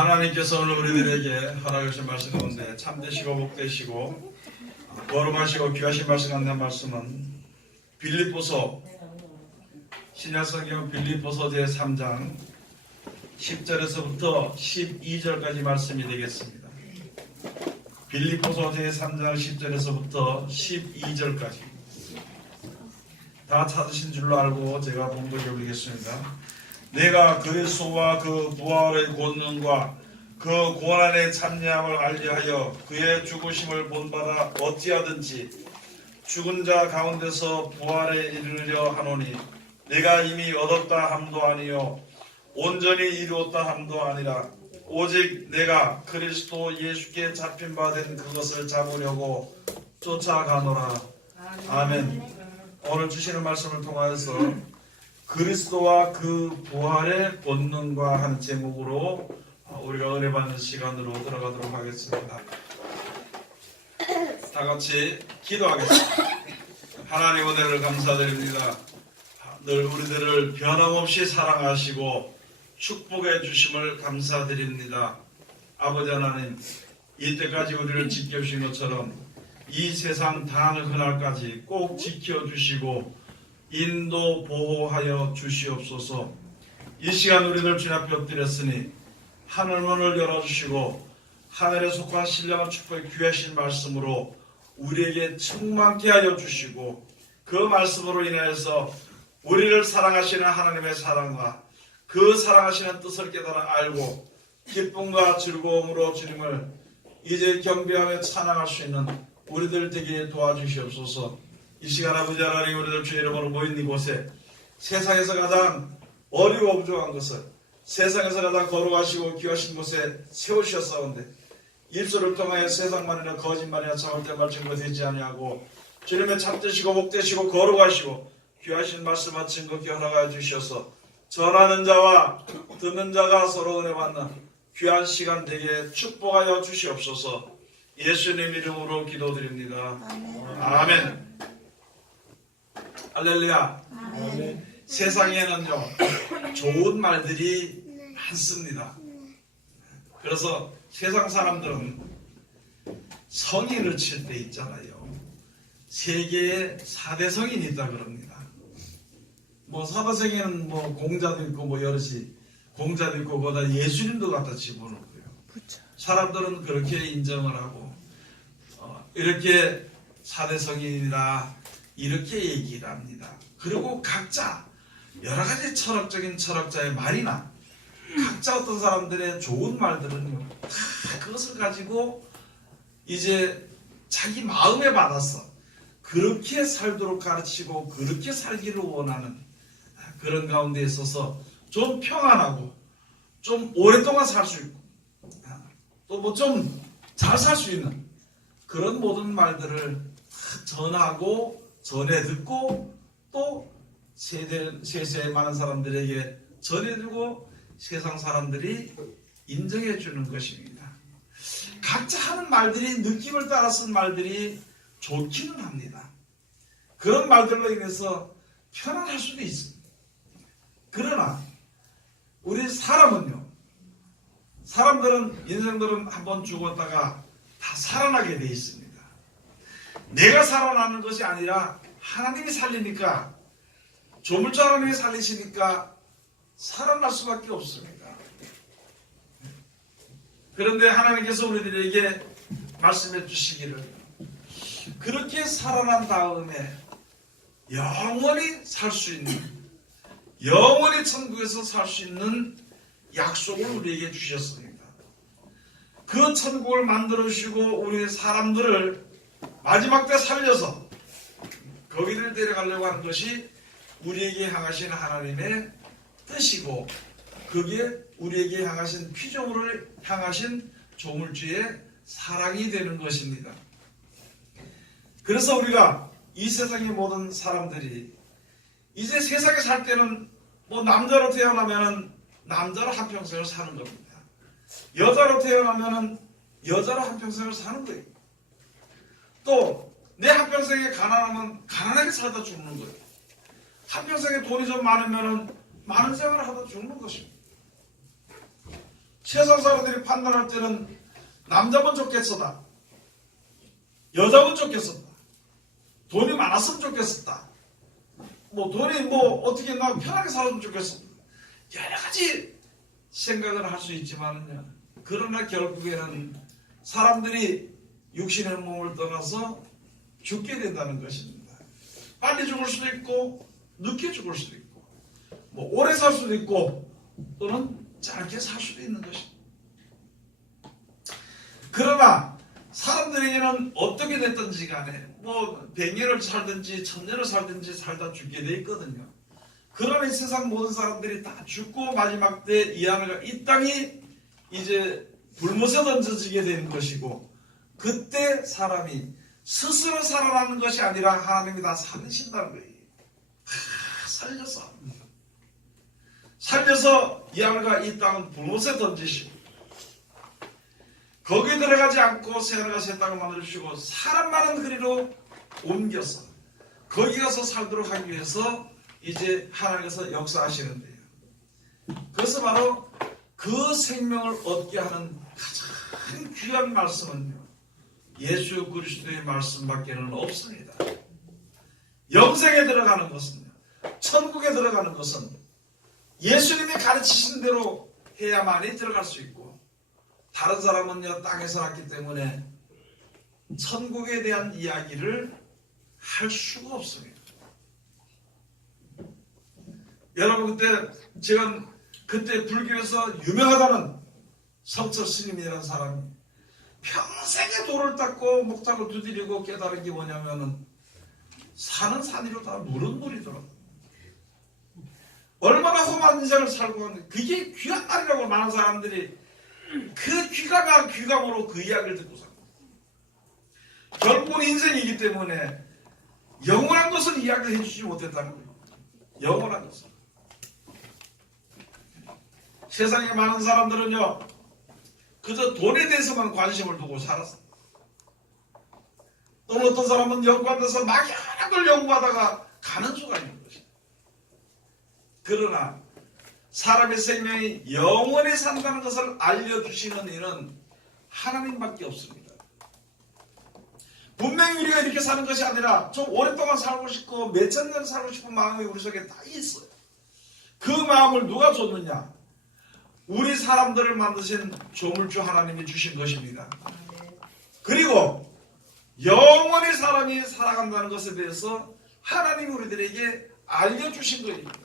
하나님께서 오늘 우리들에게 허락하신 말씀 가운데 참되시고 복되시고 거룩하시고 귀하신 말씀 가운데 말씀은 빌립보서 신약성경 빌립보서 제3장 10절에서부터 12절까지 말씀이 되겠습니다. 빌립보서 제3장 10절에서부터 12절까지 다 찾으신 줄로 알고 제가 봉독해 올리겠습니다. 내가 그리스도와 그 부활의 권능과 그 고난의 참여함을 알리하여 그의 죽으심을 본받아 어찌하든지 죽은 자 가운데서 부활에 이르려 하노니 내가 이미 얻었다 함도 아니요 온전히 이루었다 함도 아니라 오직 내가 그리스도 예수께 잡힌 바 된 그것을 잡으려고 쫓아가노라. 아멘. 오늘 주시는 말씀을 통하여서 그리스도와 그 부활의 본능과 하는 제목으로 우리가 은혜 받는 시간으로 들어가도록 하겠습니다. 다 같이 기도하겠습니다. 하나님 은혜를 감사드립니다. 늘 우리들을 변함없이 사랑하시고 축복해 주심을 감사드립니다. 아버지 하나님, 이때까지 우리를 지켜주신 것처럼 이 세상 다음 그날까지 꼭 지켜주시고 인도 보호하여 주시옵소서. 이 시간 우리들 주님 앞에 엎드렸으니 하늘 문을 열어주시고 하늘에 속한 신령한 축복의 귀하신 말씀으로 우리에게 충만케 하여 주시고 그 말씀으로 인하여서 우리를 사랑하시는 하나님의 사랑과 그 사랑하시는 뜻을 깨달아 알고 기쁨과 즐거움으로 주님을 이제 경배하며 찬양할 수 있는 우리들 되게 도와주시옵소서. 이 시간 아버지 하나님 우리들 주의 이름으로 모인 이곳에 세상에서 가장 어리고 부족한 것을 세상에서 가장 거룩하시고 귀하신 곳에 세우셨사온데 입술을 통하여 세상만이나 거짓말이나 잘못된 증거 되지 아니하고 주님의 참되시고 복되시고 거룩하시고 귀하신 말씀과 증거께 허락하여 주셔서 전하는 자와 듣는 자가 서로 은혜 받는 귀한 시간 되게 축복하여 주시옵소서. 예수님 이름으로 기도드립니다. 아멘. 할렐루야. 아멘. 세상에는요 좋은 말들이 많습니다. 그래서 세상 사람들은 성인을 칠 때 있잖아요. 세계에 4대 성인이 있다 그럽니다. 뭐 4대성에는 뭐 공자도 있고 뭐 여럿이 공자도 있고 거기다 예수님도 갖다 집어넣고요. 사람들은 그렇게 인정을 하고 이렇게 4대 성인이다 이렇게 얘기를 합니다. 그리고 각자 여러 가지 철학적인 철학자의 말이나 각자 어떤 사람들의 좋은 말들은요 다 그것을 가지고 이제 자기 마음에 받아서 그렇게 살도록 가르치고 그렇게 살기를 원하는 그런 가운데 있어서 좀 평안하고 좀 오랫동안 살 수 있고 또 뭐 좀 잘 살 수 있는 그런 모든 말들을 전하고 전해 듣고 또 세세에 많은 사람들에게 전해주고 세상 사람들이 인정해 주는 것입니다. 각자 하는 말들이 느낌을 따라 쓴 말들이 좋기는 합니다. 그런 말들로 인해서 편안할 수도 있습니다. 그러나 우리 사람들은 인생들은 한번 죽었다가 다 살아나게 돼 있습니다. 내가 살아나는 것이 아니라 하나님이 살리니까 조물주 하나님이 살리시니까 살아날 수밖에 없습니다. 그런데 하나님께서 우리들에게 말씀해 주시기를 그렇게 살아난 다음에 영원히 살 수 있는 영원히 천국에서 살 수 있는 약속을 우리에게 주셨습니다. 그 천국을 만들어 주시고 우리 사람들을 마지막 때 살려서 거기를 데려가려고 하는 것이 우리에게 향하신 하나님의 뜻이고 그게 우리에게 향하신 피조물을 향하신 조물주의 사랑이 되는 것입니다. 그래서 우리가 이 세상의 모든 사람들이 이제 세상에 살 때는 뭐 남자로 태어나면은 남자로 한평생을 사는 겁니다. 여자로 태어나면은 여자로 한평생을 사는 거예요. 또 내 한평생에 가난하면 가난하게 살다 죽는 거예요. 한평생에 돈이 좀 많으면은 많은 생활을 하다 죽는 것입니다. 세상 사람들이 판단할 때는 남자면 좋겠었다, 여자면 좋겠었다, 돈이 많았으면 좋겠었다, 돈이 어떻게 나 편하게 살았으면 좋겠었다, 여러 가지 생각을 할 수 있지만요, 그러나 결국에는 사람들이 육신의 몸을 떠나서 죽게 된다는 것입니다. 빨리 죽을 수도 있고 늦게 죽을 수도 있고 오래 살 수도 있고 또는 짧게 살 수도 있는 것입니다. 그러나 사람들에게는 어떻게 됐든지 간에 100년을 살든지 1000년을 살든지 살다 죽게 돼 있거든요. 그러나 이 세상 모든 사람들이 다 죽고 마지막 때 이 땅이 이제 불못에 던져지게 되는 것이고, 그때 사람이 스스로 살아나는 것이 아니라 하나님이 다 살리신다는 거예요. 살려서 이 하늘과 이 땅은 불못에 던지시고 거기에 들어가지 않고 새 하늘과 새 땅을 만들어주시고 사람 많은 그리로 옮겨서 거기 가서 살도록 하기 위해서 이제 하나님께서 역사하시는데요. 그래서 바로 그 생명을 얻게 하는 가장 귀한 말씀은요, 예수 그리스도의 말씀밖에는 없습니다. 영생에 들어가는 것은요, 천국에 들어가는 것은 예수님이 가르치신 대로 해야만이 들어갈 수 있고, 다른 사람은요 땅에 살았기 때문에 천국에 대한 이야기를 할 수가 없습니다. 여러분, 그때 불교에서 유명하다는 성철 스님이라는 사람이 평생에 돌을 닦고 목탁을 두드리고 깨달은 게 뭐냐면은 산은 산이로 다 물은 물이더라고요. 얼마나 험한 인생을 살고 왔는데 그게 귀한 날이라고 많은 사람들이 그 귀감으로 그 이야기를 듣고 삽니다. 결국은 인생이기 때문에 영원한 것을 이야기해 주지 못했다는 거예요. 영원한 것을. 세상에 많은 사람들은요 그저 돈에 대해서만 관심을 두고 살았어요. 또는 어떤 사람은 연구하면서 막연한 걸 연구하다가 가는 수가 있는 것이죠. 그러나 사람의 생명이 영원히 산다는 것을 알려주시는 이는 하나님밖에 없습니다. 분명히 우리가 이렇게 사는 것이 아니라 좀 오랫동안 살고 싶고 몇천 년 살고 싶은 마음이 우리 속에 다 있어요. 그 마음을 누가 줬느냐? 우리 사람들을 만드신 조물주 하나님이 주신 것입니다. 그리고 영원히 사람이 살아간다는 것에 대해서 하나님이 우리들에게 알려주신 것입니다.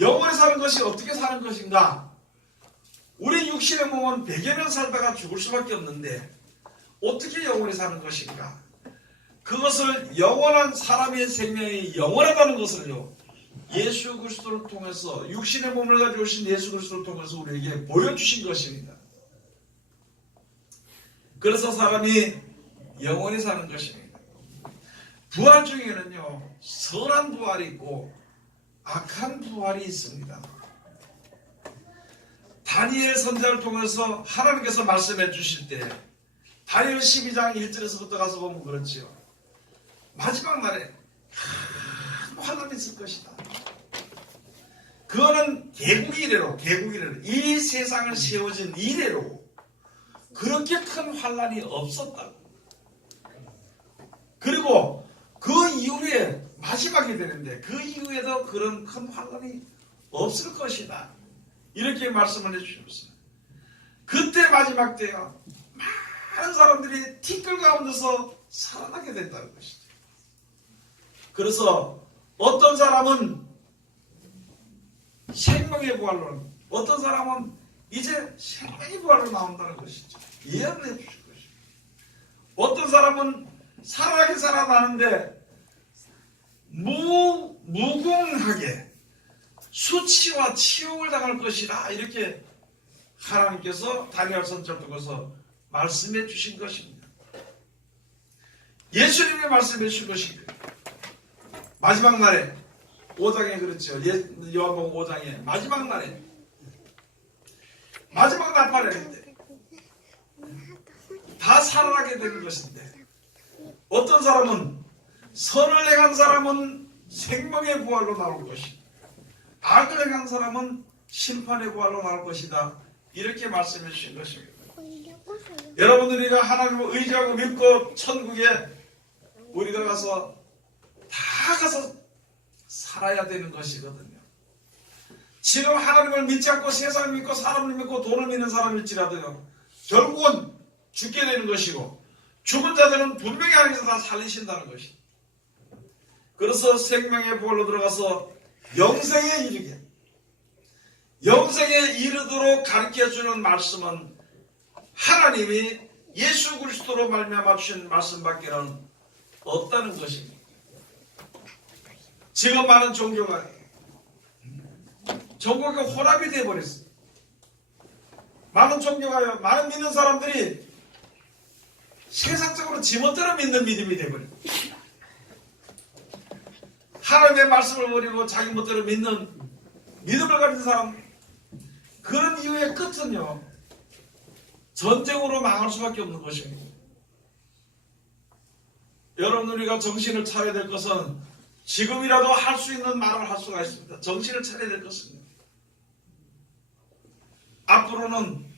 영원히 사는 것이 어떻게 사는 것인가? 우리 육신의 몸은 100여 년 살다가 죽을 수밖에 없는데 어떻게 영원히 사는 것인가? 그것을 영원한 사람의 생명이 영원하다는 것을요, 예수 그리스도를 통해서 육신의 몸을 가지고 오신 예수 그리스도를 통해서 우리에게 보여주신 것입니다. 그래서 사람이 영원히 사는 것입니다. 부활 중에는요 선한 부활이 있고 악한 부활이 있습니다. 다니엘 선지자를 통해서 하나님께서 말씀해 주실 때 다니엘 12장 1절에서부터 가서 보면 그렇지요. 마지막 날에 큰 환란이 있을 것이다. 그거는 개국 이래로 이 세상을 세워진 이래로 그렇게 큰 환란이 없었다고. 그리고 그 이후에 마지막이 되는데 그 이후에도 그런 큰 환란이 없을 것이다. 이렇게 말씀을 해주셨어요. 그때 마지막 때요 많은 사람들이 티끌 가운데서 살아나게 된다는 것이죠. 그래서 어떤 사람은 생명의 부활로, 어떤 사람은 이제 생명의 부활로 나온다는 것이죠. 예언을 해주실 것이죠. 어떤 사람은 살아나긴 살아나는데 무궁하게 수치와 치욕을 당할 것이다. 이렇게 하나님께서 다니엘 선지자를 통해서 말씀해 주신 것입니다. 예수님이 말씀해 주신 것입니다. 마지막 날에 5장에 그렇죠. 요한복음 5장에 마지막 날에 마지막 날판에 다 살아나게 되는 것인데 어떤 사람은 선을 행한 사람은 생명의 부활로 나올 것이다. 악을 행한 사람은 심판의 부활로 나올 것이다. 이렇게 말씀해 주신 것입니다. 여러분들 우리가 하나님을 의지하고 믿고 천국에 우리가 가서 다 가서 살아야 되는 것이거든요. 지금 하나님을 믿지 않고 세상을 믿고 사람을 믿고 돈을 믿는 사람일지라도요, 결국은 죽게 되는 것이고 죽은 자들은 분명히 하나님께서 다 살리신다는 것이. 그래서 생명의 보혈로 들어가서 영생에 이르게, 영생에 이르도록 가르쳐주는 말씀은 하나님이 예수 그리스도로 말미암아 주신 말씀밖에는 없다는 것입니다. 지금 많은 종교가 혼합이 되어버렸어요. 많은 종교가요, 많은 믿는 사람들이 세상적으로 지멋대로 믿는 믿음이 되어버려요. 하나님의 말씀을 버리고 자기 멋대로 믿는 믿음을 가진 사람, 그런 이유의 끝은요, 전쟁으로 망할 수밖에 없는 것입니다. 여러분, 우리가 정신을 차려야 될 것은 지금이라도 할 수 있는 말을 할 수가 있습니다. 정신을 차려야 될 것입니다. 앞으로는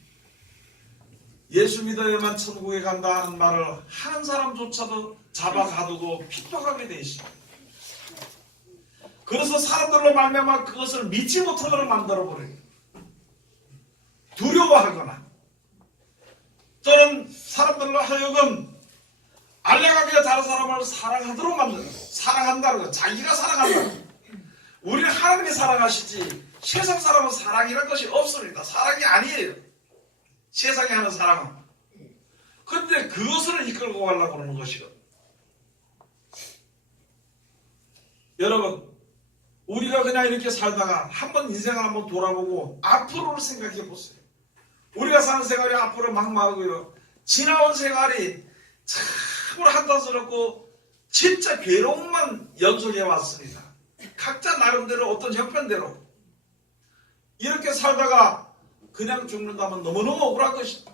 예수 믿어야만 천국에 간다 하는 말을 하는 사람조차도 잡아가두고 핍박하게 되어 있습니다. 그래서 사람들로 말미암아 그것을 믿지 못하도록 만들어버려요. 두려워하거나 또는 사람들로 하여금 알량하게 다른 사람을 사랑하도록 만들어요. 사랑한다는 것, 자기가 사랑한다는 것. 우리는 하나님이 사랑하시지 세상 사람은 사랑이라는 것이 없습니다. 사랑이 아니에요. 세상에 하는 사랑은. 그런데 그것을 이끌고 가려고 하는 것이거든요. 여러분, 우리가 그냥 이렇게 살다가 한번 인생을 한번 돌아보고 앞으로를 생각해 보세요. 우리가 사는 생활이 앞으로 막막하고요, 지나온 생활이 참으로 한탄스럽고 진짜 괴로움만 연속해 왔습니다. 각자 나름대로 어떤 형편대로 이렇게 살다가 그냥 죽는다면 너무너무 억울한 것입니다.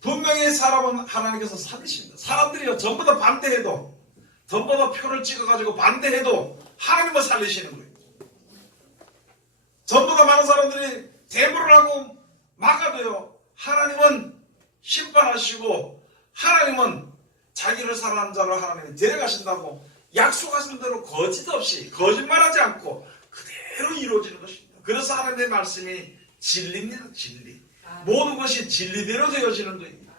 분명히 사람은 하나님께서 살리십니다. 사람들이요, 전부 다 반대해도, 전부 다 표를 찍어가지고 반대해도 하나님은 살리시는 거예요. 전부 다 많은 사람들이 대물을 하고 막아도요, 하나님은 심판하시고 하나님은 자기를 사랑하는 자를 하나님이 데려가신다고 약속하신 대로 거짓 없이, 거짓말하지 않고 그대로 이루어지는 것입니다. 그래서 하나님의 말씀이 진리입니다. 진리. 모든 것이 진리대로 되어지는 거입니다.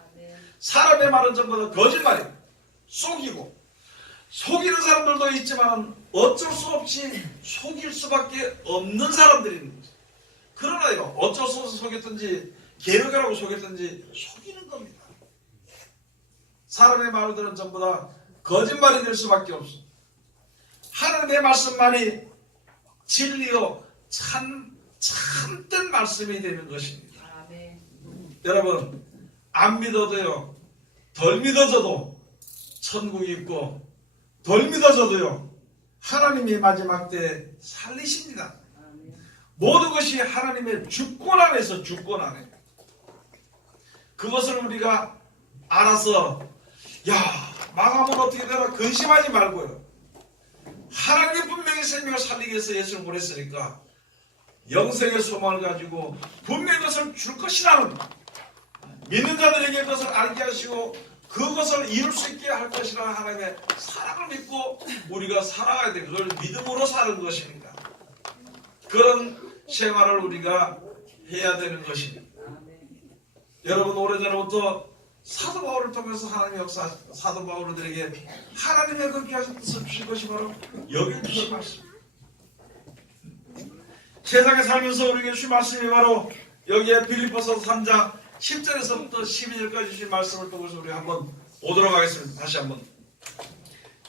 사람의 말은 전부 다 거짓말이에요. 속이고, 속이는 사람들도 있지만 어쩔 수 없이 속일 수밖에 없는 사람들이 있는 거죠. 그러나요, 어쩔 수 없이 속였든지 게으르라고 속였든지 속이는 겁니다. 사람의 말들은 전부 다 거짓말이 될 수밖에 없습니다. 하나님의 말씀만이 진리요 참된 말씀이 되는 것입니다. 여러분, 안 믿어도요, 덜 믿어져도 천국이 있고, 덜 믿어져도요, 하나님이 마지막 때 살리십니다. 모든 것이 하나님의 주권 안에서, 주권 안에. 그것을 우리가 알아서, 야, 망하면 어떻게 되나 근심하지 말고요, 하나님이 분명히 생명을 살리기 위해서 예수를 보냈으니까 영생의 소망을 가지고 분명히 그것을 줄 것이라는, 믿는 자들에게 그것을 알게 하시고 그것을 이룰 수 있게 할 것이라는 하나님의 사랑을 믿고 우리가 살아가야 되고, 그걸 믿음으로 사는 것입니다. 그런 생활을 우리가 해야 되는 것입니다. 여러분, 오래전부터 사도 바울을 통해서 하나님의 역사, 사도 바울들에게 하나님의 그 귀하신 뜻을 주신 것이 바로 여기 주신 말씀. 세상에 살면서 우리에게 주신 말씀이 바로 여기에 빌립보서 3장 10절에서부터 12절까지 주신 말씀을 통해서 우리 한번 보도록 하겠습니다. 다시 한번.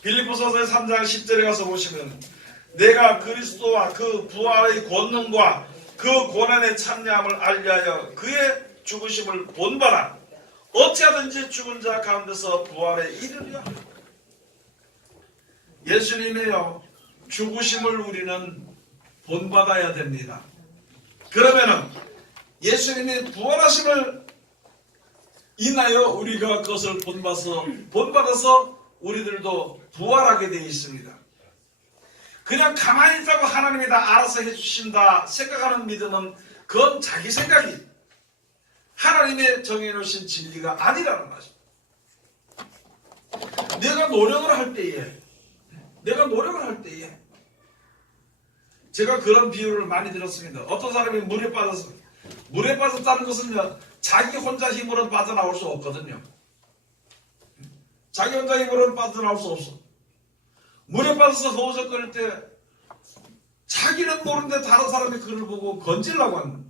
빌립보서의 3장 10절에 가서 보시면, 내가 그리스도와 그 부활의 권능과 그 고난의 참여함을 알리하여 그의 죽으심을 본받아 어찌하든지 죽은 자 가운데서 부활에 이르려. 예수님이요, 죽으심을 우리는 본받아야 됩니다. 그러면은 예수님이 부활하심을 인하여 우리가 그것을 본받아서 우리들도 부활하게 되어 있습니다. 그냥 가만히 있다고 하나님이 다 알아서 해주신다 생각하는 믿음은 그건 자기 생각이 하나님의 정해놓으신 진리가 아니라는 것입니다. 내가 노력을 할 때에 제가 그런 비유를 많이 들었습니다. 어떤 사람이 물에 빠졌다는 것은요, 자기 혼자 힘으로 빠져나올 수 없거든요. 자기 혼자 힘으로는 빠져나올 수 없어. 물에 빠져서 허우적거릴 때 자기는 모르는데 다른 사람이 그를 보고 건지려고 하는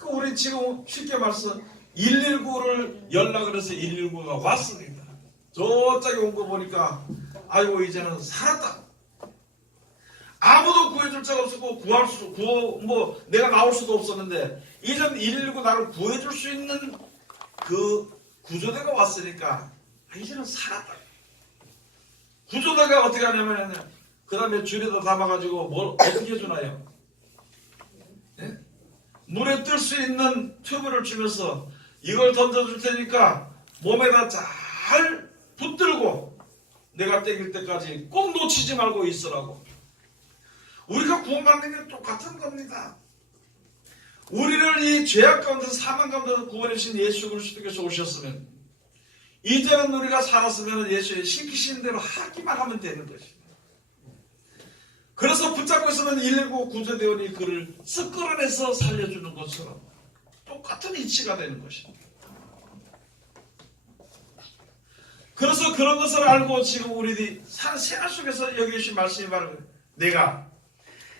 거예요. 우리 지금 쉽게 말해서 119를 연락을 해서 119가 왔습니다. 저쪽에 온 거 보니까 아이고 이제는 살았다. 아무도 구해줄 자가 없었고 내가 나올 수도 없었는데 이젠 119 나를 구해줄 수 있는 그 구조대가 왔으니까 이제는 살았다. 구조대가 어떻게 하냐면 그 다음에 줄에다 담아가지고 뭘 어떻게 해주나요? 네? 물에 뜰 수 있는 튜브를 주면서 이걸 던져줄 테니까 몸에다 잘 붙들고 내가 땡길 때까지 꼭 놓치지 말고 있으라고. 우리가 구원받는 게 똑같은 겁니다. 우리를 이 죄악 가운데서 사망 가운데서 구원해 주신 예수 그리스도께서 오셨으면 이제는 우리가 살았으면 예수의 시키신 대로 하기만 하면 되는 것입니다. 그래서 붙잡고 있으면 119 구조대원이 그를 쓱 끌어내서 살려주는 것처럼 똑같은 이치가 되는 것입니다. 그래서 그런 것을 알고 지금 우리들이 사는 생활 속에서 여기 주신 말씀이 말하는 거예요.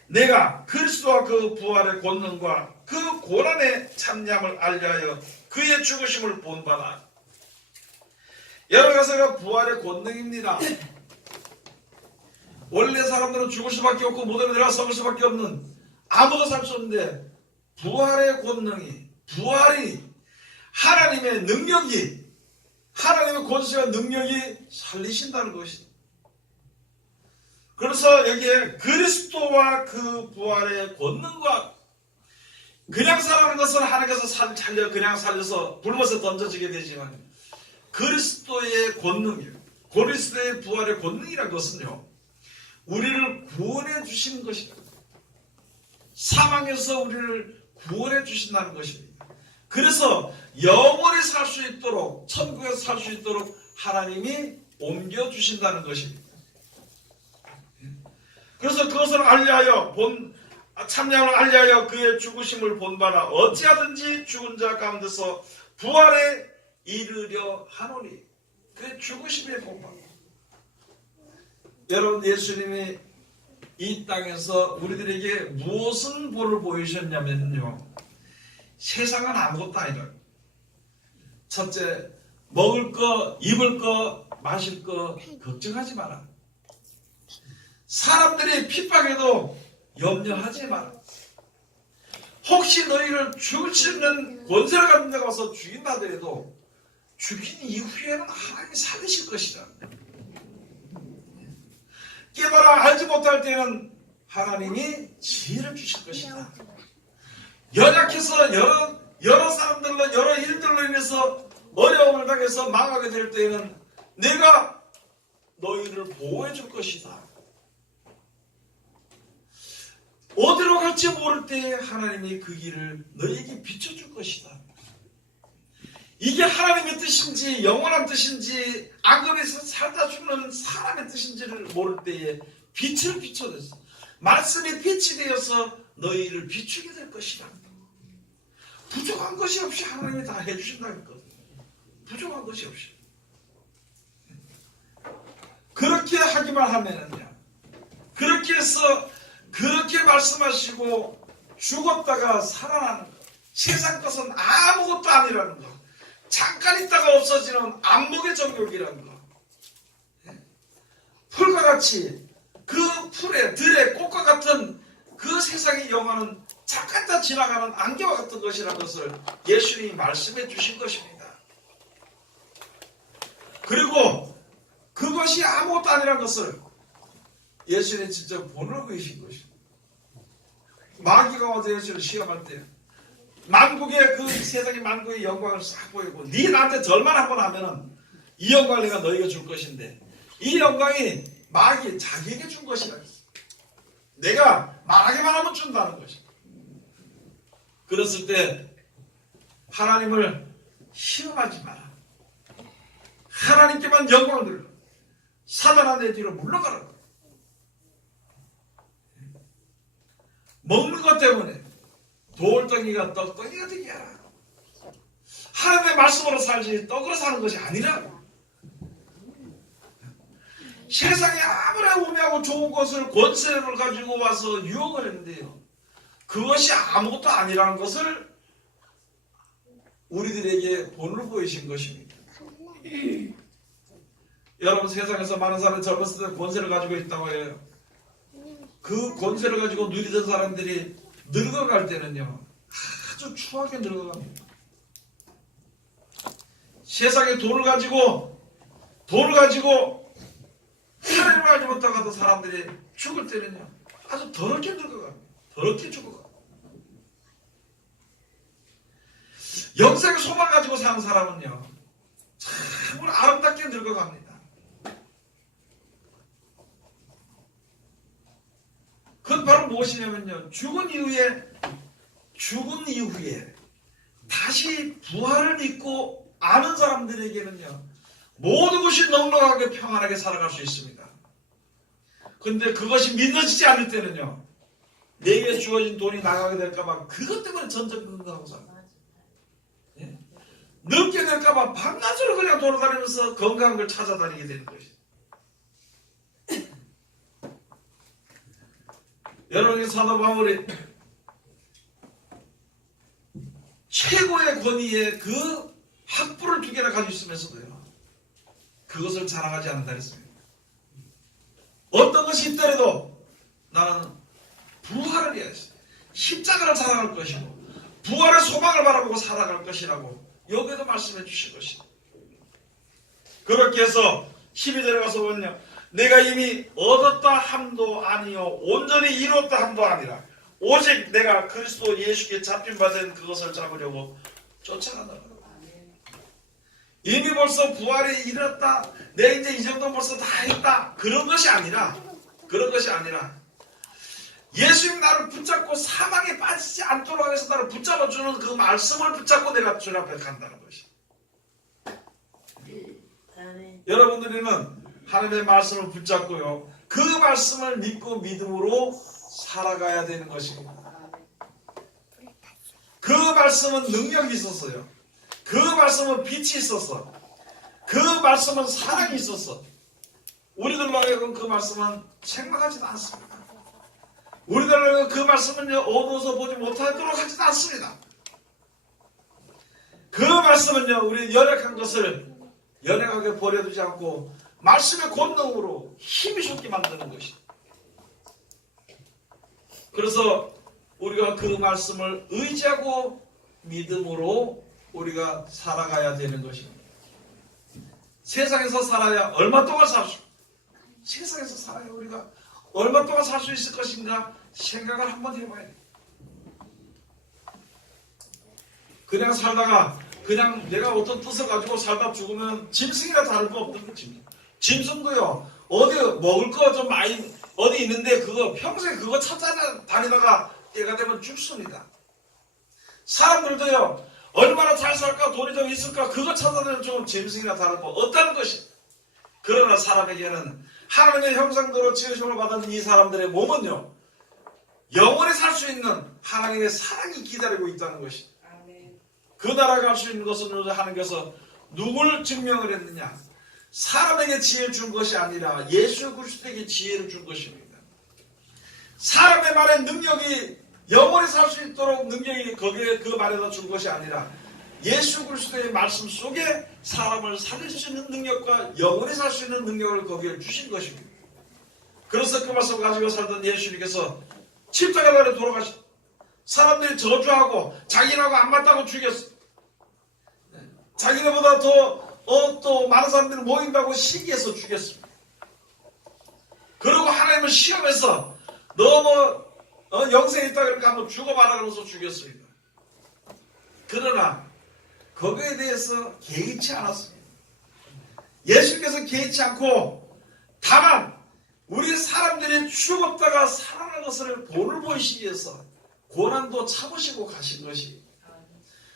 내가 그리스도와 그 부활의 권능과 그 고난의 참념을 알려하여 그의 죽으심을 본받아. 여러분 가서가 부활의 권능입니다. 원래 사람들은 죽을 수밖에 없고 무덤에 들어가 썩을 수밖에 없는 아무도 살 수 없는데 부활의 부활이 하나님의 능력이 하나님의 권세와 능력이 살리신다는 것이다. 그래서 여기에 그리스도와 그 부활의 권능과 그냥 살아가는 것은 하나님께서 그냥 살려서 불못에 던져지게 되지만 그리스도의 권능이에요. 그리스도의 부활의 권능이라는 것은요, 우리를 구원해 주시는 것입니다. 사망에서 우리를 구원해 주신다는 것입니다. 그래서 영원히 살 수 있도록 천국에서 살 수 있도록 하나님이 옮겨주신다는 것입니다. 그래서 그것을 알리하여 참념을 알리하여 그의 죽으심을 본바라 어찌하든지 죽은 자 가운데서 부활에 이르려 하노니. 그의 죽으심에 본바라. 여러분, 예수님이 이 땅에서 우리들에게 무엇은 복을 보이셨냐면요, 세상은 아무것도 아니다. 첫째, 먹을 거, 입을 거, 마실 거 걱정하지 마라. 사람들이 핍박해도 염려하지 마라. 혹시 너희를 죽을 수 있는 권세를 가진 자가 와서 죽인다 하더라도 죽인 이후에는 하나님이 살리실 것이다. 깨달아 알지 못할 때는 하나님이 지혜를 주실 것이다. 연약해서 여러 사람들로 여러 일들로 인해서 어려움을 당해서 망하게 될 때에는 내가 너희를 보호해 줄 것이다. 어디로 갈지 모를 때에 하나님이 그 길을 너희에게 비춰줄 것이다. 이게 하나님의 뜻인지 영원한 뜻인지 악업에서 살다 죽는 사람의 뜻인지를 모를 때에 빛을 비춰냈어. 말씀이 빛이 되어서 너희를 비추게 될 것이다. 부족한 것이 없이 하나님이 다 해주신다니까. 부족한 것이 없이. 그렇게 하기만 하면은요, 그렇게 해서 그렇게 말씀하시고 죽었다가 살아나는 것, 세상 것은 아무것도 아니라는 것, 잠깐 있다가 없어지는 안목의 정욕이라는 것, 풀과 같이 그 풀에 들의 꽃과 같은 그 세상의 영화는 잠깐 다 지나가는 안개와 같은 것이라는 것을 예수님이 말씀해 주신 것입니다. 그리고 그것이 아무것도 아니라는 것을 예수님이 직접 본을 보이신 것입니다. 마귀가 와서 예수를 시험할 때 만국의 그 세상의 만국의 영광을 싹 보이고 네 나한테 절만 한번 하면은 이 영광을 내가 너희에게 줄 것인데 이 영광이 마귀 자기에게 준 것이라. 내가 말하기만 하면 준다는 것이. 그랬을 때 하나님을 시험하지 마라. 하나님께만 영광을 들라. 사단아 내 뒤로 물러가라. 먹는 것 때문에 돌덩이가 떡덩이가 되게 하라. 하나님의 말씀으로 살지 떡으로 사는 것이 아니라, 세상에 아무리 우매하고 좋은 것을 권세를 가지고 와서 유혹을 했는데요, 그것이 아무것도 아니라는 것을 우리들에게 본을 보이신 것입니다. 여러분, 세상에서 많은 사람이 젊었을 때 권세를 가지고 있다고 해요. 그 권세를 가지고 누리던 사람들이 늙어갈 때는요, 아주 추하게 늙어갑니다. 세상에 돈을 가지고 하나님을 알지 못하고 하던 사람들이 죽을 때는요, 아주 더럽게 늙어갑니다. 더럽게 죽어갑니다. 영생의 소망 가지고 사는 사람은요, 참으로 아름답게 늙어갑니다. 그건 바로 무엇이냐면요, 죽은 이후에 다시 부활을 믿고 아는 사람들에게는요, 모든 것이 넉넉하게 평안하게 살아갈 수 있습니다. 근데 그것이 믿어지지 않을 때는요, 내게 주어진 돈이 나가게 될까봐 그것 때문에 전전긍긍하고 살아요. 예? 늙게 될까봐 밤낮으로 그냥 돌아다니면서 건강한 걸 찾아다니게 되는 것이죠. 여러분이 사도 바울이 최고의 권위의 그 학부를 2개나 가지고 있으면서도요, 그것을 자랑하지 않는다 했습니다. 어떤 것이 있더라도 나는 부활을 위해서 십자가를 자랑할 것이고 부활의 소망을 바라보고 살아갈 것이라고 여기에도 말씀해 주신 것입니다. 그렇게 해서 12절에 가서 보면요, 내가 이미 얻었다 함도 아니요 온전히 이루었다 함도 아니라 오직 내가 그리스도 예수께 잡힌 바 된 그것을 잡으려고 쫓아간다. 이미 벌써 부활이 이뤘다, 내 이제 이 정도 벌써 다 했다, 그런 것이 아니라 예수님 나를 붙잡고 사망에 빠지지 않도록 해서 나를 붙잡아주는 그 말씀을 붙잡고 내가 주님 앞에 간다는 것이. 여러분들은 하나님의 말씀을 붙잡고요, 그 말씀을 믿고 믿음으로 살아가야 되는 것입니다. 그 말씀은 능력이 있었어요. 그 말씀은 빛이 있었어. 그 말씀은 사랑이 있었어. 우리들로 하여금 그 말씀은 생각하지도 않습니다. 우리들로 하여금 그 말씀은 어두워서 보지 못하도록 하지도 않습니다. 그 말씀은요, 우리 연약한 것을 연약하게 버려두지 않고 말씀의 권능으로 힘이 솟게 만드는 것이다. 그래서 우리가 그 말씀을 의지하고 믿음으로 우리가 살아가야 되는 것입니다. 세상에서 살아야 얼마 동안 세상에서 살아야 우리가 얼마 동안 살 수 있을 것인가 생각을 한번 해봐야 돼요. 그냥 살다가 그냥 내가 어떤 뜻을 가지고 살다 죽으면 짐승이나 다를 거 없는 거지. 짐승도요, 어디 먹을 거 좀 많이 어디 있는데 그거 평생 그거 찾아다니다가 때가 되면 죽습니다. 사람들도요, 얼마나 잘 살까, 돈이 좀 있을까, 그거 찾아다니면 좀 짐승이나 다를 거 없다는 것이. 그러나 사람에게는 하나님의 형상대로 지으심을 받은 이 사람들의 몸은요, 영원히 살 수 있는 하나님의 사랑이 기다리고 있다는 것이. 그 나라에 갈 수 있는 것은 하나님께서 누굴 증명을 했느냐? 사람에게 지혜를 준 것이 아니라 예수 그리스도에게 지혜를 준 것입니다. 사람의 말에 능력이 영원히 살 수 있도록 능력이 거기에 그 말에다 준 것이 아니라 예수 그리스도의 말씀 속에 사람을 살릴 수 있는 능력과 영원히 살 수 있는 능력을 거기에 주신 것입니다. 그래서 그 말씀을 가지고 살던 예수님께서 십자가에 돌아가셨. 사람들이 저주하고 자기네하고 안 맞다고 죽였어. 자기네보다 또 많은 사람들이 모인다고 시기해서 죽였습니다. 그리고 하나님을 시험해서 너 영생이 있다 그러니까 한번 죽어봐라 그러면서 죽였습니다. 그러나 거기에 대해서 개의치 않았습니다. 예수님께서 개의치 않고 다만 우리 사람들이 죽었다가 살아난 것을 본을 보이시기 위해서 고난도 참으시고 가신 것이,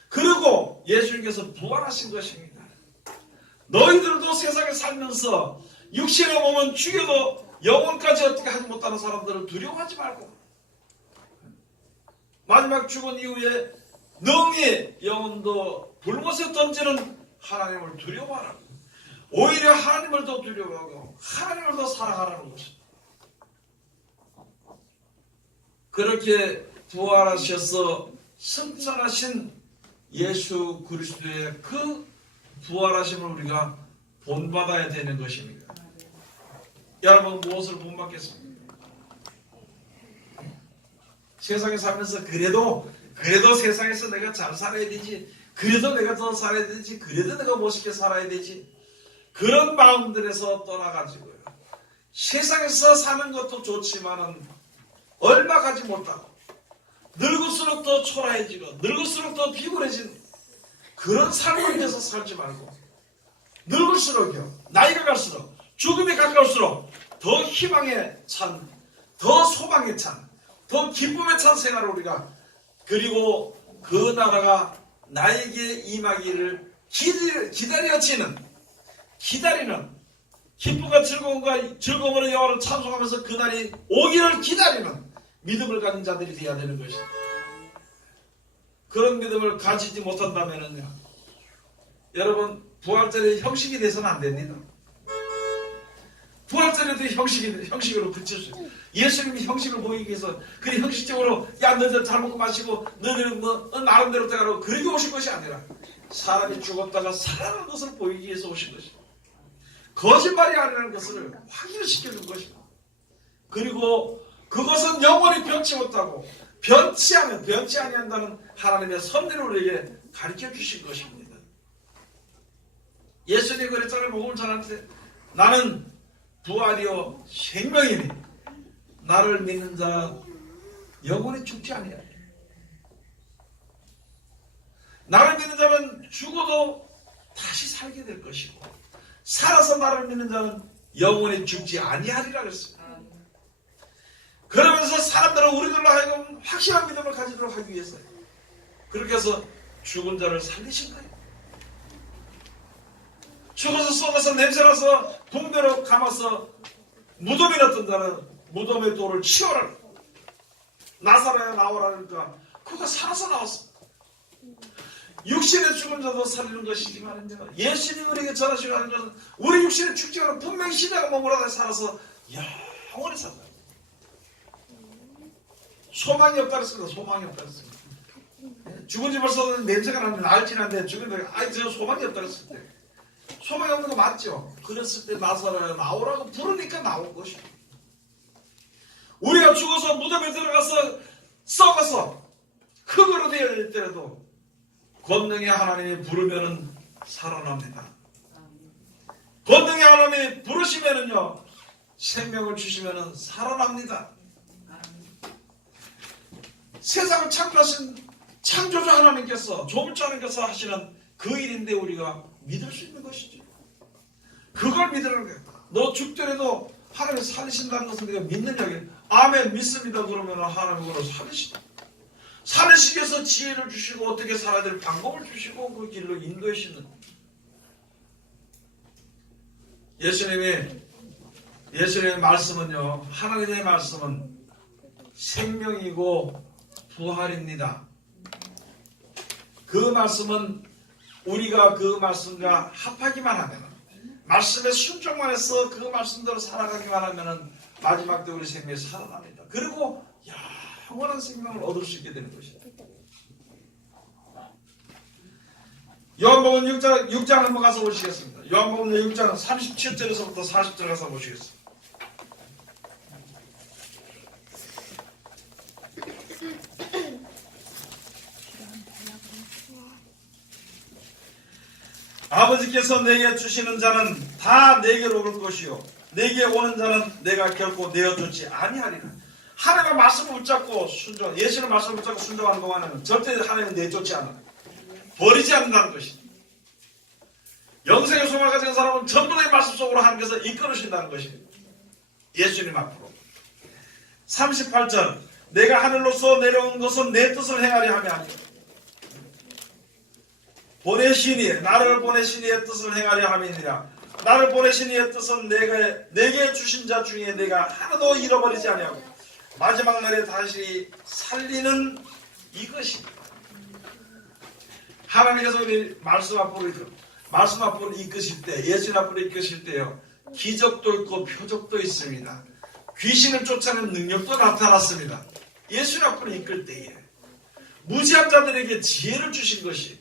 그리고 예수님께서 부활하신 것입니다. 너희들도 세상에 살면서 육신의 몸은 죽여도 영혼까지 어떻게 하지 못하는 사람들을 두려워하지 말고, 마지막 죽은 이후에 능히 영혼도 불못에 던지는 하나님을 두려워하라. 오히려 하나님을 더 두려워하고 하나님을 더 사랑하라는 것입니다. 그렇게 부활하셔서 승천하신 예수 그리스도의 그 부활하심을 우리가 본받아야 되는 것입니다. 여러분, 무엇을 본받겠습니까? 세상에 살면서 그래도 세상에서 내가 잘 살아야 되지, 그래도 내가 더 살아야 되지, 그래도 내가 멋있게 살아야 되지, 그런 마음들에서 떠나가지고요, 세상에서 사는 것도 좋지만은 얼마 가지 못하고 늙을수록 더 초라해지고 늙을수록 더 비굴해진 그런 삶을 위해서 살지 말고, 늙을수록요, 나이가 갈수록, 죽음이 가까울수록 더 희망에 찬, 더 소망에 찬, 더 기쁨에 찬 생활을 우리가, 그리고 그 나라가 나에게 임하기를 기다리는 기쁨과 즐거움으로 여호와를 찬송하면서 그날이 오기를 기다리는 믿음을 가진 자들이 되어야 되는 것입니다. 그런 믿음을 가지지 못한다면요, 여러분, 부활절에 형식이 돼서는 안 됩니다. 부활절에도 형식으로 붙일 수 있어요. 예수님이 형식을 보이기 위해서, 그래 형식적으로 야 너희들 잘 먹고 마시고 너희들 뭐 나름대로 따라고 그렇게 오신 것이 아니라, 사람이 죽었다가 살아난 것을 보이기 위해서 오신 것입니다. 거짓말이 아니라는 것을 확인시켜준 것입니다. 그리고 그것은 영원히 변치 못하고 변치 아니한다는 하나님의 섭리를 우리에게 가르쳐 주신 것입니다. 예수님이 그랬잖아요. 복음을 전할 때, 나는 부활이요 생명이니 나를 믿는 자 영원히 죽지 아니하리라. 나를 믿는 자는 죽어도 다시 살게 될 것이고, 살아서 나를 믿는 자는 영원히 죽지 아니하리라 그랬습니다. 그러면서 사람들은 우리들로 하여금 확실한 믿음을 가지도록 하기 위해서 그렇게 해서 죽은 자를 살리신 거예요. 죽어서 썩어서 냄새나서 붕대로 감아서 무덤에 넣었던 자는 무덤의 돌을 치워라, 나사로야 나오라 그러니까 그가 살아서 나왔습니다. 육신의 죽은 자도 살리는 것이지만 예수님이 우리에게 전하시고 하는 것은 우리 육신의 죽지 않은 분명히 시대가 머물러다 살아서 영원히 산다. 소망이 없다 그랬습니다. 소망이 없다 그랬습니다. 죽은 지 벌써 냄새가 나는데 알지는데 죽은데 저 소망이 없다 그랬을 때, 소망이 없는 거 맞죠? 그랬을 때 나사로야 나오라고 부르니까 나온 것이죠. 우리가 죽어서 무덤에 들어가서 썩어서 흙으로 되어 있더라도 권능의 하나님이 부르면은 살아납니다. 권능의 하나님이 부르시면은요, 생명을 주시면은 살아납니다. 세상을 창조하신 창조주 하나님께서, 조물주 하나님께서 하시는 그 일인데 우리가 믿을 수 있는 것이죠. 그걸 믿으라는 거예요. 너 죽더라도 하나님이 살리신다는 것을 내가 믿느냐? 아멘, 믿습니다. 그러면 하나님이 그걸 살리신다. 살리시기 위해서 지혜를 주시고 어떻게 살아야 될 방법을 주시고 그 길로 인도하시는, 예수님의 말씀은요, 하나님의 말씀은 생명이고 부활입니다. 그 말씀은 우리가 그 말씀과 합하기만 하면, 말씀에 순종만 해서 그 말씀대로 살아가기만 하면 마지막 때 우리 생명이 살아납니다. 그리고 영원한 생명을 얻을 수 있게 되는 것이다. 요한복음 6장 한번 가서 보시겠습니다. 요한복음 6장 37절에서부터 40절 가서 보시겠습니다. 아버지께서 내게 주시는 자는 다 내게로 올 것이요 내게 오는 자는 내가 결코 내어주지 아니하리라. 하나님의 말씀을 붙잡고 순종, 예수의 말씀을 붙잡고 순종하는 동안에는 절대 하나님은 내쫓지 않아. 버리지 않는다는 것이다. 영생의 소망을 가진 사람은 전부 다 말씀 속으로 하나님께서 이끌으신다는 것입니다. 예수님 앞으로. 38절 내가 하늘로서 내려온 것은 내 뜻을 행하려 함이 아니오. 나를 보내신 이의 뜻을 행하려 함이니라. 나를 보내신 이의 뜻은 내게 주신 자 중에 내가 하나도 잃어버리지 아니하고 마지막 날에 다시 살리는 이것이. 하나님께서 우리 말씀 앞으로 이끄실 때, 예수님 앞으로 이끄실 때요, 기적도 있고 표적도 있습니다. 귀신을 쫓아내는 능력도 나타났습니다. 예수님 앞으로 이끌 때에 무지한 자들에게 지혜를 주신 것이,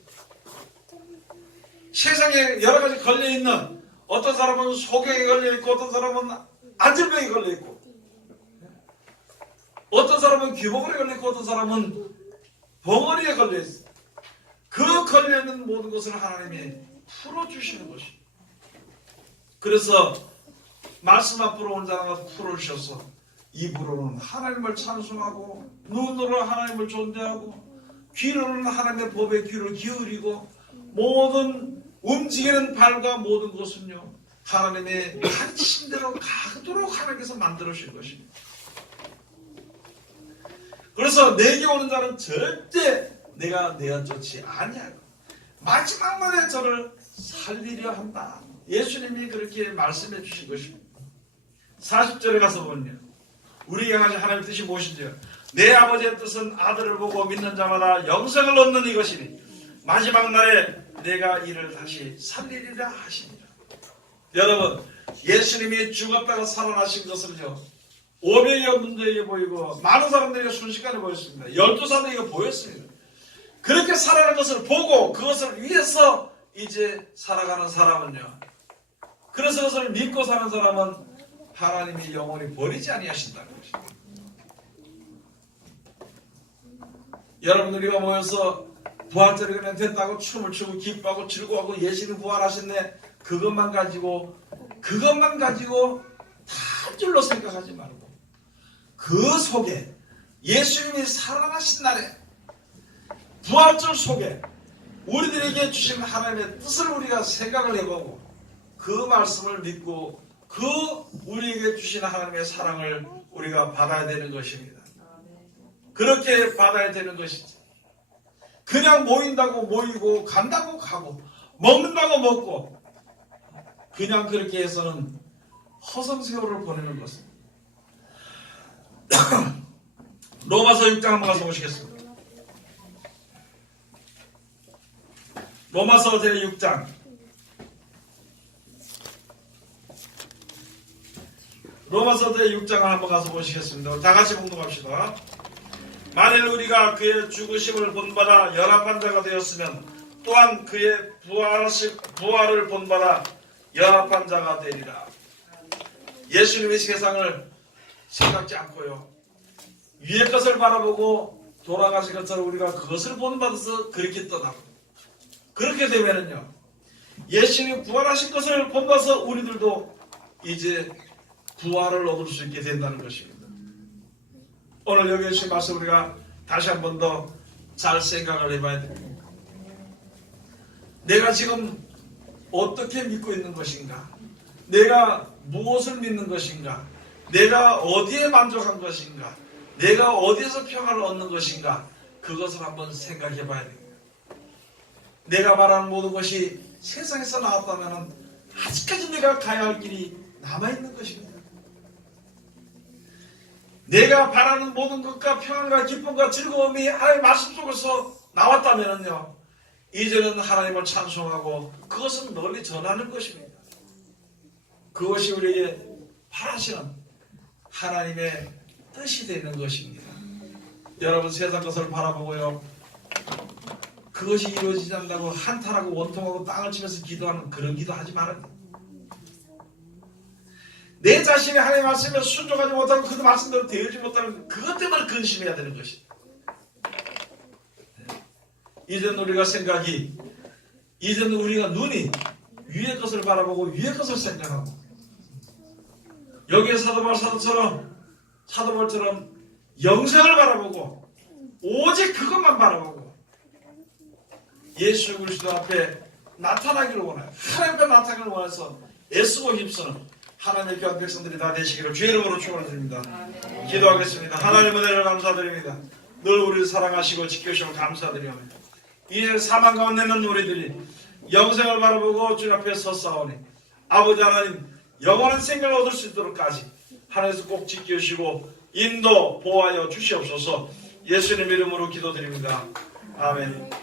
세상에 여러 가지 걸려있는, 어떤 사람은 소경에 걸려있고 어떤 사람은 안절병에 걸려있고 어떤 사람은 귀복에 걸려있고 어떤 사람은 벙어리에 걸려있어. 그 걸려있는 모든 것을 하나님이 풀어주시는 것입니다. 그래서 말씀 앞으로 온 자가 풀어주셔서 입으로는 하나님을 찬송하고 눈으로 하나님을 존대하고 귀로는 하나님의 법에 귀를 기울이고 모든 움직이는 발과 모든 것은요 하나님의 가르치신 대로 가도록 하나님께서 만들어 주신 것입니다. 그래서 내게 오는 자는 절대 내가 내어쫓지 아니하고 마지막 날에 저를 살리려 한다. 예수님이 그렇게 말씀해 주신 것입니다. 40절에 가서 보면요, 우리에게 하신 하나님의 뜻이 무엇인지요? 내 아버지의 뜻은 아들을 보고 믿는 자마다 영생을 얻는 이것이니 마지막 날에 내가 이를 다시 살리리라 하시니라. 여러분, 예수님이 죽었다가 살아나신 것을요 500여 분들에게 보이고 많은 사람들에게 순식간에 보였습니다. 12사람에게 보였습니다. 그렇게 살아가는 것을 보고 그것을 위해서 이제 살아가는 사람은요, 그래서 그것을 믿고 사는 사람은 하나님이 영원히 버리지 아니하신다는 것입니다. 여러분, 우리가 모여서 부활절이 그냥 됐다고 춤을 추고 기뻐하고 즐거워하고 예수님 부활하셨네, 그것만 가지고 다 줄로 생각하지 말고 그 속에 예수님이 살아나신 날에 부활절 속에 우리들에게 주신 하나님의 뜻을 우리가 생각을 해보고 그 말씀을 믿고 그 우리에게 주신 하나님의 사랑을 우리가 받아야 되는 것입니다. 그렇게 받아야 되는 것이지, 그냥 모인다고 모이고 간다고 가고 먹는다고 먹고 그냥 그렇게 해서는 허송세월을 보내는 것입니다. 로마서 6장 한번 가서 보시겠습니다. 로마서 제6장 로마서 제6장을 한번 가서 보시겠습니다. 다 같이 봉독합시다. 만일 우리가 그의 죽으심을 본받아 연합한 자가 되었으면 또한 그의 부활을 본받아 연합한 자가 되리라. 예수님이 세상을 생각지 않고요 위의 것을 바라보고 돌아가신 것처럼 우리가 그것을 본받아서 그렇게 떠나고, 그렇게 되면은요 예수님이 부활하신 것을 본받아서 우리들도 이제 부활을 얻을 수 있게 된다는 것입니다. 오늘 여기 주신 말씀 우리가 다시 한 번 더 잘 생각을 해봐야 됩니다. 내가 지금 어떻게 믿고 있는 것인가? 내가 무엇을 믿는 것인가? 내가 어디에 만족한 것인가? 내가 어디에서 평화를 얻는 것인가? 그것을 한번 생각해 봐야 됩니다. 내가 말하는 모든 것이 세상에서 나왔다면 아직까지 내가 가야 할 길이 남아있는 것입니다. 내가 바라는 모든 것과 평안과 기쁨과 즐거움이 하나님의 말씀 속에서 나왔다면요 이제는 하나님을 찬송하고 그것은 널리 전하는 것입니다. 그것이 우리에게 바라시는 하나님의 뜻이 되는 것입니다. 여러분, 세상 것을 바라보고요 그것이 이루어지지 않는다고 한탄하고 원통하고 땅을 치면서 기도하는 그런 기도하지 말아요. 내 자신이 하나님의 말씀에 순종하지 못하고 그 말씀대로 되어지 못하는 그것 때문에 근심해야 되는 것입니다. 이제는 우리가 이제는 우리가 눈이 위의 것을 바라보고 위의 것을 생각하고, 여기에 사도바울처럼 영생을 바라보고 오직 그것만 바라보고 예수 그리스도 앞에 나타나기를 원해요. 하나님 앞에 나타나기를 원해서 애쓰고 힘쓰는 하나님의 귀한 백성들이 다 되시기를 주의 이름으로 축원드립니다. 기도하겠습니다. 하나님 은혜를 감사드립니다. 늘 우리를 사랑하시고 지켜주시면 감사드리오며 이제 사망 가운데 있는 우리들이 영생을 바라보고 주님 앞에 섰사오니 아버지 하나님 영원한 생명을 얻을 수 있도록까지 하나님께서 꼭 지켜주시고 인도 보호하여 주시옵소서. 예수님 이름으로 기도드립니다. 아멘.